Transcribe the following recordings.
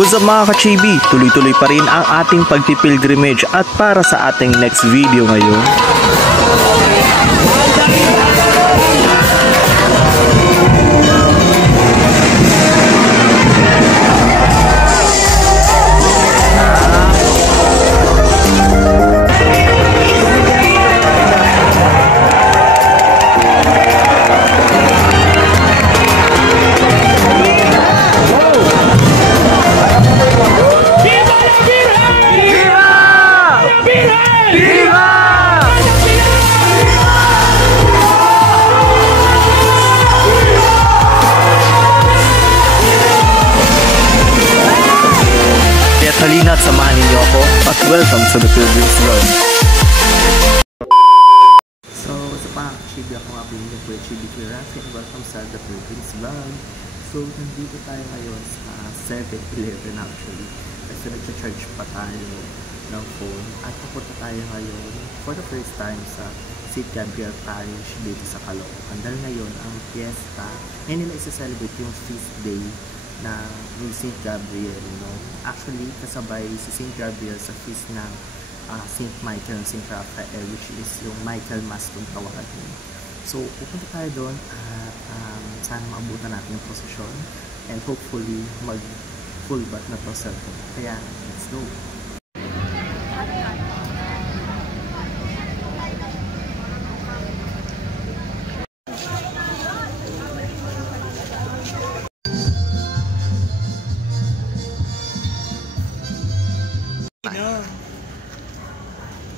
What's up mga ka-chibi? Tuloy-tuloy pa rin ang ating pagpipilgrimage at para sa ating next video ngayon. Halina at samahan ninyo ako at welcome to the Pilgrim's Vlog. So, sa pang-chibi ako nga pinili ko yung Chibi Kirafy and welcome sa the Pilgrim's Vlog. So, nandito tayo ngayon sa 7-Eleven actually. Kasi nag-charge pa tayo ng phone at papunta tayo ngayon for the first time sa St. Gabriel Parish dito sa Caloocan. Dahil ngayon ang fiesta, ngayon nila isa-celebrate yung feast day na ni St. Gabriel, Actually, kasabay si St. Gabriel sa feast ng St. Michael and St. Raphael, which is yung Michael Mass kung tawagin. So, pupunta tayo doon at sana maabutan natin yung posisyon and hopefully mag-full bath na to sa ito. Kaya, let's go!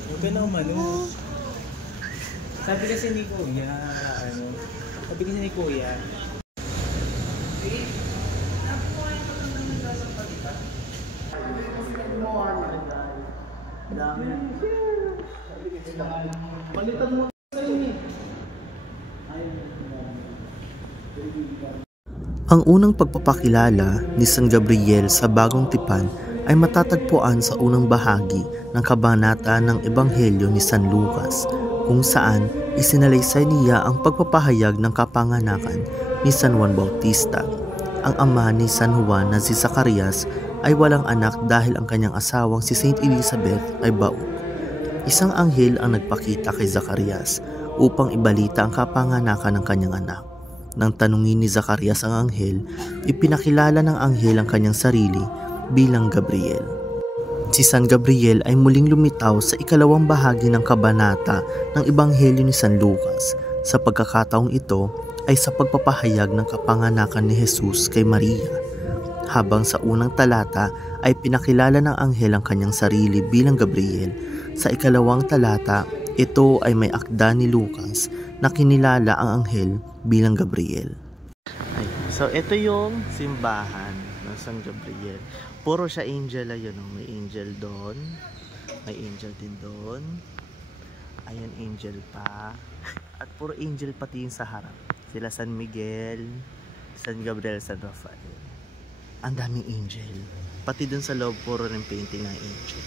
Huwag ka na umano. Sabi kasi ni Kuya, palitan mo sa inyo. Ang unang pagpapakilala ni San Gabriel sa Bagong Tipan ay matatagpuan sa unang bahagi ng kabanata ng Ebanghelyo ni San Lucas, kung saan isinalaysay niya ang pagpapahayag ng kapanganakan ni San Juan Bautista. Ang ama ni San Juan na si Zacarias ay walang anak dahil ang kanyang asawang si Saint Elizabeth ay baog. Isang anghel ang nagpakita kay Zacarias upang ibalita ang kapanganakan ng kanyang anak. Nang tanungin ni Zacarias ang anghel, ipinakilala ng anghel ang kanyang sarili bilang Gabriel. Si San Gabriel ay muling lumitaw sa ikalawang bahagi ng kabanata ng Ebanghelyo ni San Lucas. Sa pagkakataong ito ay sa pagpapahayag ng kapanganakan ni Jesus kay Maria. Habang sa unang talata ay pinakilala ng anghel ang kanyang sarili bilang Gabriel, sa ikalawang talata ito ay may akda ni Lucas na kinilala ang anghel bilang Gabriel. So ito yung simbahan ng San Gabriel. Puro siya angel, ayun, may angel doon, may angel din doon, ayan angel pa, at puro angel pati yung sa harap. Sila San Miguel, San Gabriel, San Rafael. Ang daming angel, pati dun sa loob puro ng painting ng angel.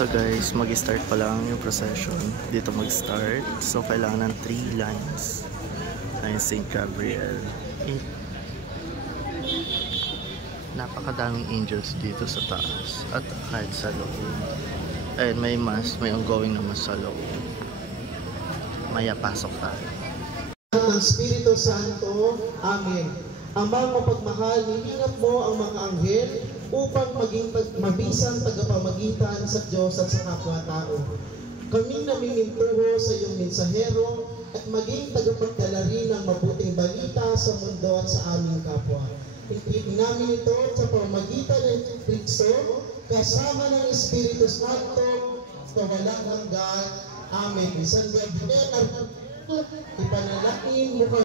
Ito guys, mag-start pa lang yung procession. Dito mag-start. So kailangan ng 3 lines. Ayun St. Gabriel. Napakadaming angels dito sa taas at kahit sa loob. Ayun, may mass, may ongoing naman sa loob. Maya pasok tayo. Ng Espiritu Santo. Amen. Amang mapagmahal, hihinap mo ang mga anghel upang maging mabisang tagapamagitan sa Diyos at sa kapwa-tao. Kaming namimintuho sa iyong mensahero at maging tagapagdala rin ng mabuting balita sa mundo at sa aming kapwa. Pinipin namin ito sa pamamagitan ng Kristo kasama ng Espiritu Santo sa walang hanggan. Amen. San Gabriel, ipanalangin mo.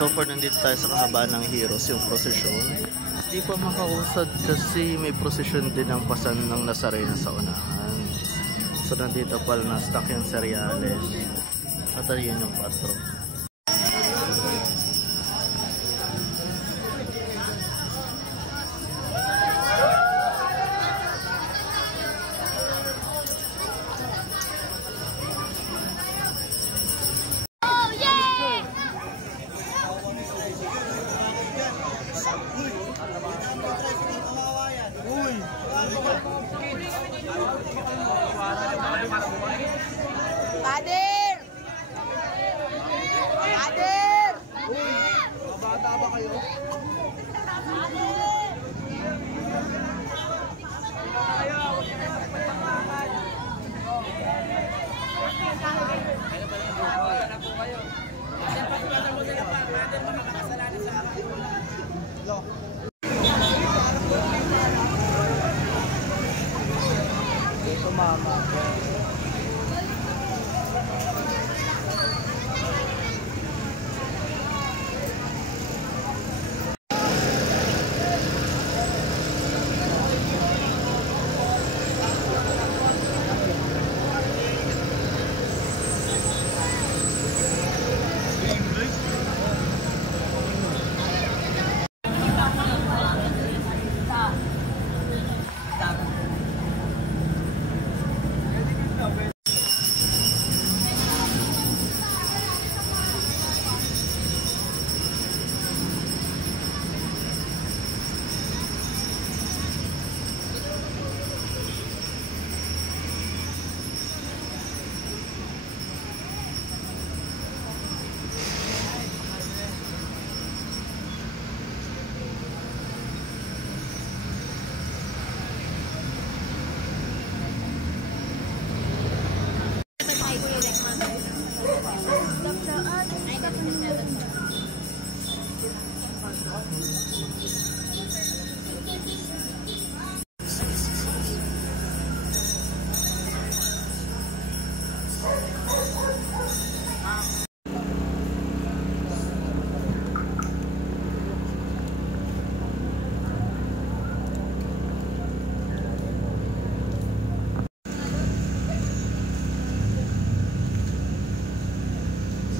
So far nandito tayo sa kahabaan ng Heroes, yung prosesyon. Hindi pa makausad kasi may prosesyon din ng pasan ng Nazareno sa unahan. So nandito pala na-stock yung cereales. At ayun yung patro. Pader! Pader! Bata ba kayo? Ito mama.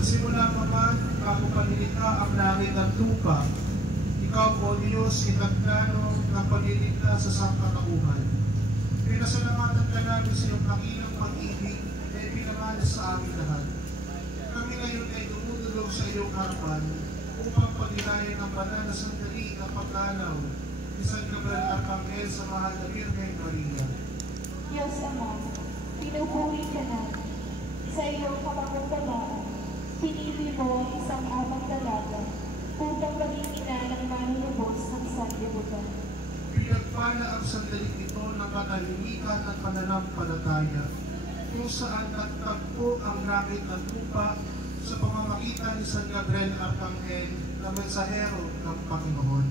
Simula pa man, bago panilikha ang langit at lupa, ikaw, O Diyos, kinagplano ng panilikha sa sangkatauhan. Pinasalamatan ka namin sa iyong dakilang pag-ibig na ipinamalas sa amin lahat. Kami ngayon ay dumudulog sa iyong harapan upang pagnilayan ng banal na sandali ng pagdalaw ni San Gabriel Arcangel sa mahal na Birhen Maria. Diyos Ama, pinupuri ka namin. Sa iyong kapagkumbabaan, pinili mo ang isang amang dalaga upang maging ina ng manunubos ng sanlibutan. Pinagpala ang sandaling ito ng katahimikan at pananampalataya, kung saan nagtagpo ang langit at lupa sa pamamagitan ni San Gabriel Arcangel na mensahero ng Panginoon.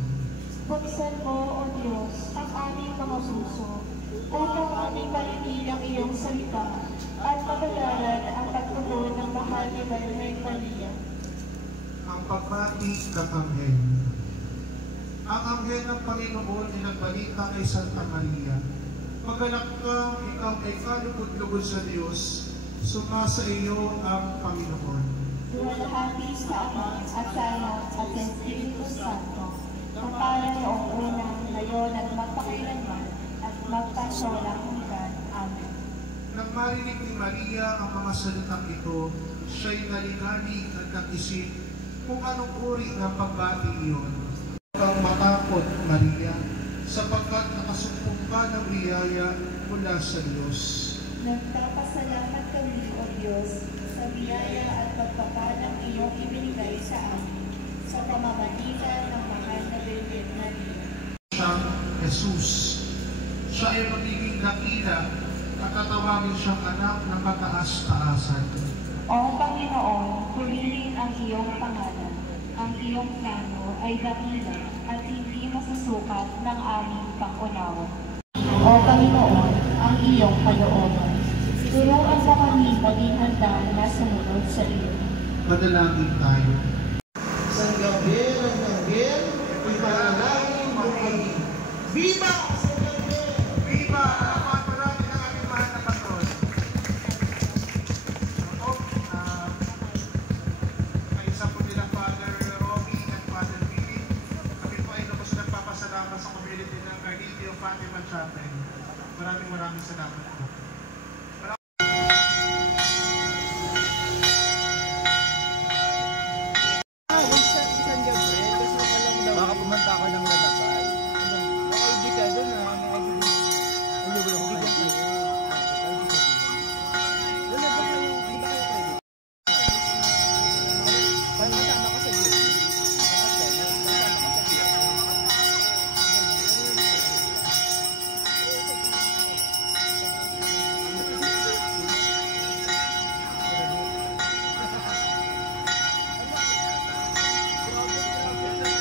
Buksan mo, O Diyos, ang aming mga puso upang aming marinig ang iyong salita at pagkalaran ang pagtugon ng mahal ni Birhen Maria. Ang pagbati ng Anghel. Ang Anghel ng Panginoon ay nagbalita kay Santa Maria. Magalak ka, ikaw ay kalugod-lugod sa Diyos, sumasa iyo ang Panginoon. Luwalhati sa Ama at sa Anak at sa Espiritu Santo, ang parang noong unang, ngayon at magpakailanman, at magpasywalang hanggan. Amen. Nang marinig ni Maria ang mga salitang ito, siya'y naligalig at nag-isip kung anong uri ng pagbati iyon. Huwag kang matakot, Maria, sapagkat nakasumpong ka ng biyaya mula sa Diyos. Nagpapasalamat kami, O Diyos, sa biyaya at pagpapalang iyong ibinigay sa amin sa pamamagitan ng mahal na Birhen Maria. Siyang Jesus. Siya ay magiging dakila at tatawagin siyang anak ng kataas-taasan. O Panginoon, purihin ang iyong pangalan. Ang iyong plano ay dakila at hindi masusukat ng aming pangunawa. O Panginoon, ang iyong kalooban. Turuan mo kami maging handa na sumunod sa iyo. Madalangin tayo. San sa atin. Maraming salamat po. Baka pumunta ako ng lalabay. May ID ka doon ha? May ID doon. Hindi ba yung ID? Wala ba kayo? Di ba kayo credit? Paano kasama ka sa beauty? Kasama ka sa beauty?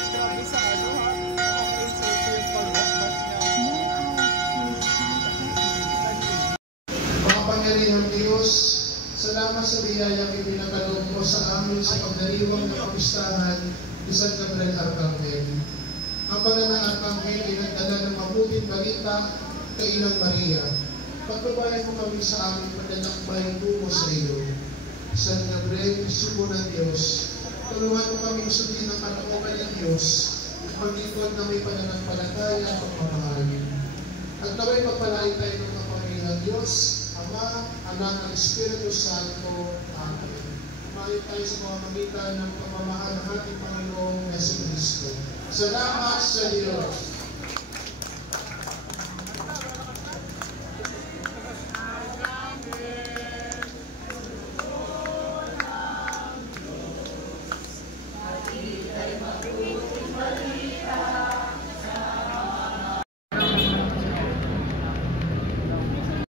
Grabe sa ano ha? Nakaka-insult yung pag-basbas niya. Makapangyarihang Diyos, salamat sa biyayang ipinakaloob mo sa amin sa pagdiriwang ng kapistahan ni San Gabriel Arcangel. Ang banal na Arcangel ay nagdala ng mabuting balita kay Inang Maria. Pagbabayan mo kami sa aming pananakbay tungo sa iyo. San Gabriel, sugo ng Diyos, tulungan mo kami sundin ang kalooban ng Diyos, maglingkod na may pananampalataya at pagmamahal. At naway magpalain tayo ng kapangyarihang Diyos, Ama, Anak, at Espiritu Santo. Amen. Kumalit tayo sa mga magitan ng pagmamahal ng ating Panginoong Jesucristo. Salamat sa Diyos.